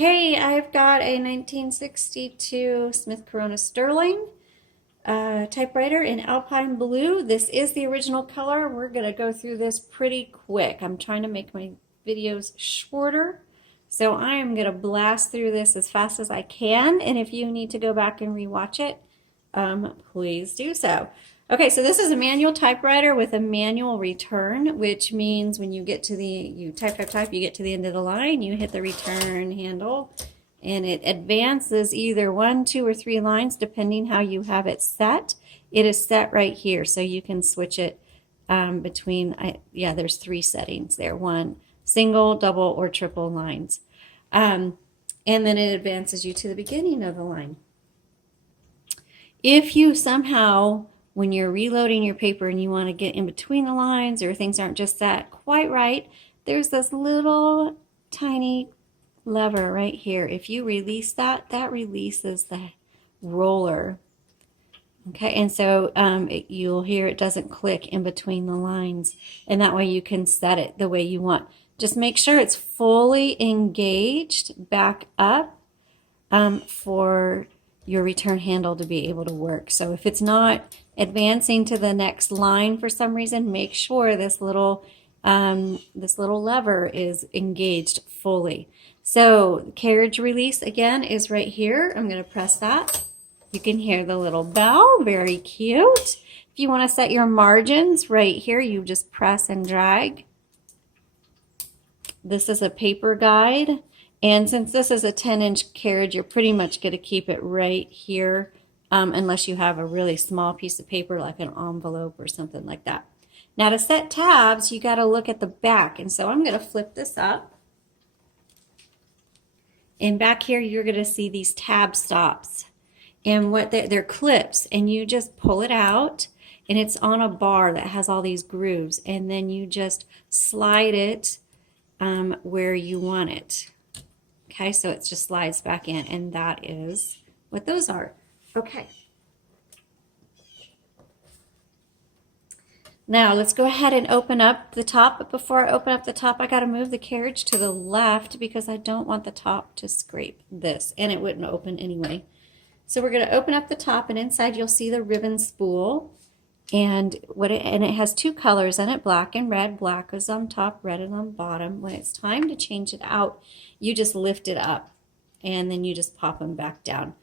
Hey, I've got a 1962 Smith Corona Sterling typewriter in Alpine Blue. This is the original color. We're going to go through this pretty quick. I'm trying to make my videos shorter, so I am going to blast through this as fast as I can, and if you need to go back and rewatch it, please do so. Okay, so this is a manual typewriter with a manual return, which means when you get to you type, you get to the end of the line, you hit the return handle, and it advances either 1, 2, or 3 lines, depending how you have it set. It is set right here, so you can switch it between, there's 3 settings there. 1, single, double, or triple lines. And then it advances you to the beginning of the line. If you somehow, when you're reloading your paper and you want to get in between the lines or things aren't just set quite right, there's this little tiny lever right here. If you release that, that releases the roller. Okay, and so you'll hear it doesn't click in between the lines, and that way you can set it the way you want. Just make sure it's fully engaged back up for your return handle to be able to work. So if it's not advancing to the next line for some reason, make sure this little lever is engaged fully. So carriage release again is right here. I'm going to press that. You can hear the little bell, very cute. If you want to set your margins right here, you just press and drag. This is a paper guide. And since this is a 10-inch carriage, you're pretty much going to keep it right here unless you have a really small piece of paper like an envelope or something like that. Now to set tabs, you got to look at the back. And so I'm going to flip this up. And back here, you're going to see these tab stops. And what they're clips. And you just pull it out. And it's on a bar that has all these grooves. And then you just slide it where you want it. Okay, so it just slides back in, and that is what those are. Okay. Now let's go ahead and open up the top. But before I open up the top, I got to move the carriage to the left because I don't want the top to scrape this, and it wouldn't open anyway. So we're going to open up the top, and inside you'll see the ribbon spool. And it has 2 colors in it, black and red. Black is on top, red is on bottom. When it's time to change it out, you just lift it up and then you just pop them back down.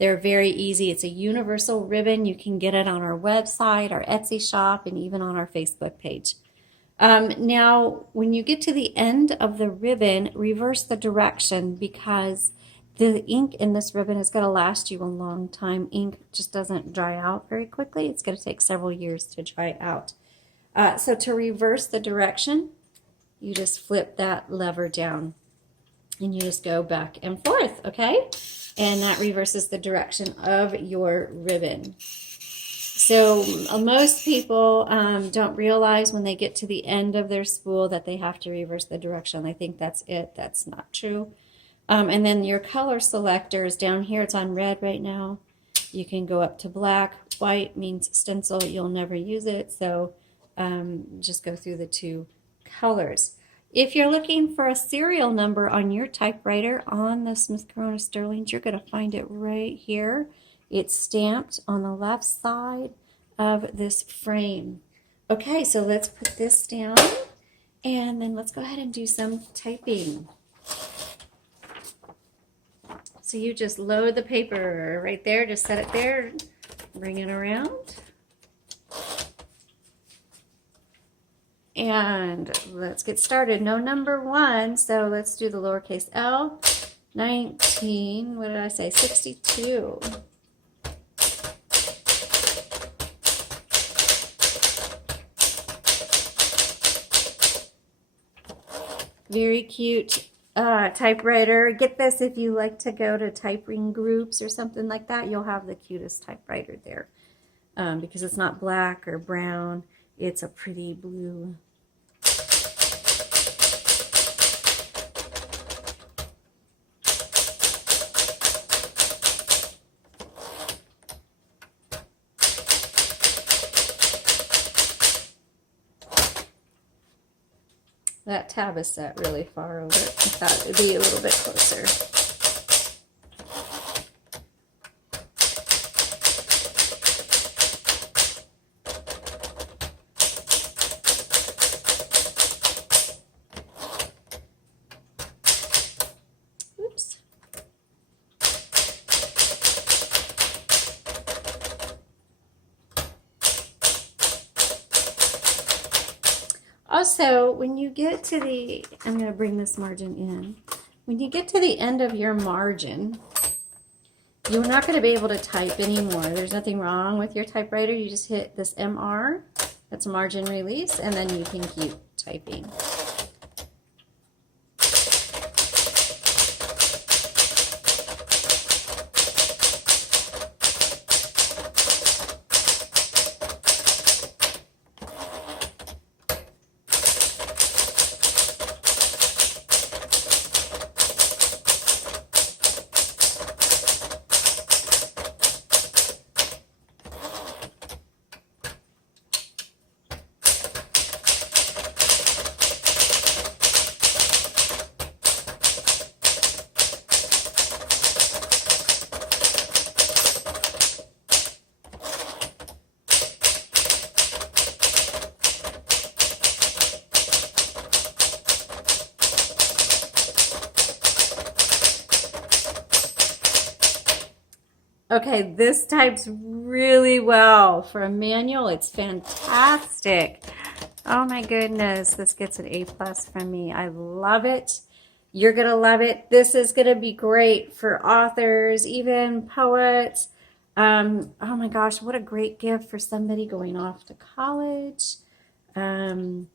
They're very easy. It's a universal ribbon. You can get it on our website, our Etsy shop, and even on our Facebook page. Now, when you get to the end of the ribbon, reverse the direction because the ink in this ribbon is going to last you a long time. Ink just doesn't dry out very quickly. It's going to take several years to dry out. So to reverse the direction, you just flip that lever down and you just go back and forth, okay? And that reverses the direction of your ribbon. So most people don't realize when they get to the end of their spool that they have to reverse the direction. They think that's it. That's not true. And then your color selector is down here. It's on red right now. You can go up to black. White means stencil. You'll never use it. So just go through the 2 colors. If you're looking for a serial number on your typewriter on the Smith Corona Sterlings, you're going to find it right here. It's stamped on the left side of this frame. Okay, so let's put this down. And then let's go ahead and do some typing. So you just load the paper right there, just set it there, bring it around. And let's get started. No number 1, so let's do the lowercase l. 19, what did I say, 62. Very cute. Typewriter. Get this if you like to go to typing groups or something like that. You'll have the cutest typewriter there because it's not black or brown. It's a pretty blue. That tab is set really far over. I thought it would be a little bit closer. Also, when you get to I'm going to bring this margin in. When you get to the end of your margin, you're not going to be able to type anymore. There's nothing wrong with your typewriter. You just hit this MR, that's margin release, and then you can keep typing. Okay, this types really well. For a manual, it's fantastic. Oh my goodness, this gets an A+ from me. I love it. You're going to love it. This is going to be great for authors, even poets. Oh my gosh, what a great gift for somebody going off to college. Oh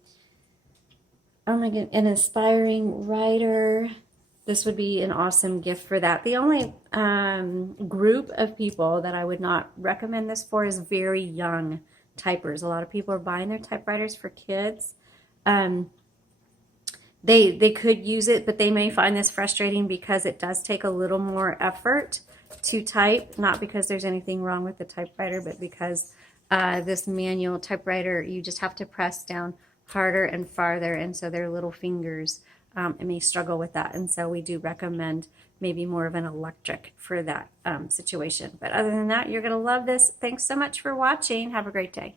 my God, an aspiring writer. This would be an awesome gift for that. The only group of people that I would not recommend this for is very young typers. A lot of people are buying their typewriters for kids. They could use it, but they may find this frustrating because it does take a little more effort to type. Not because there's anything wrong with the typewriter, but because this manual typewriter, you just have to press down harder and farther, and so their little fingers may struggle with that. And so we do recommend maybe more of an electric for that situation. But other than that, you're going to love this. Thanks so much for watching. Have a great day.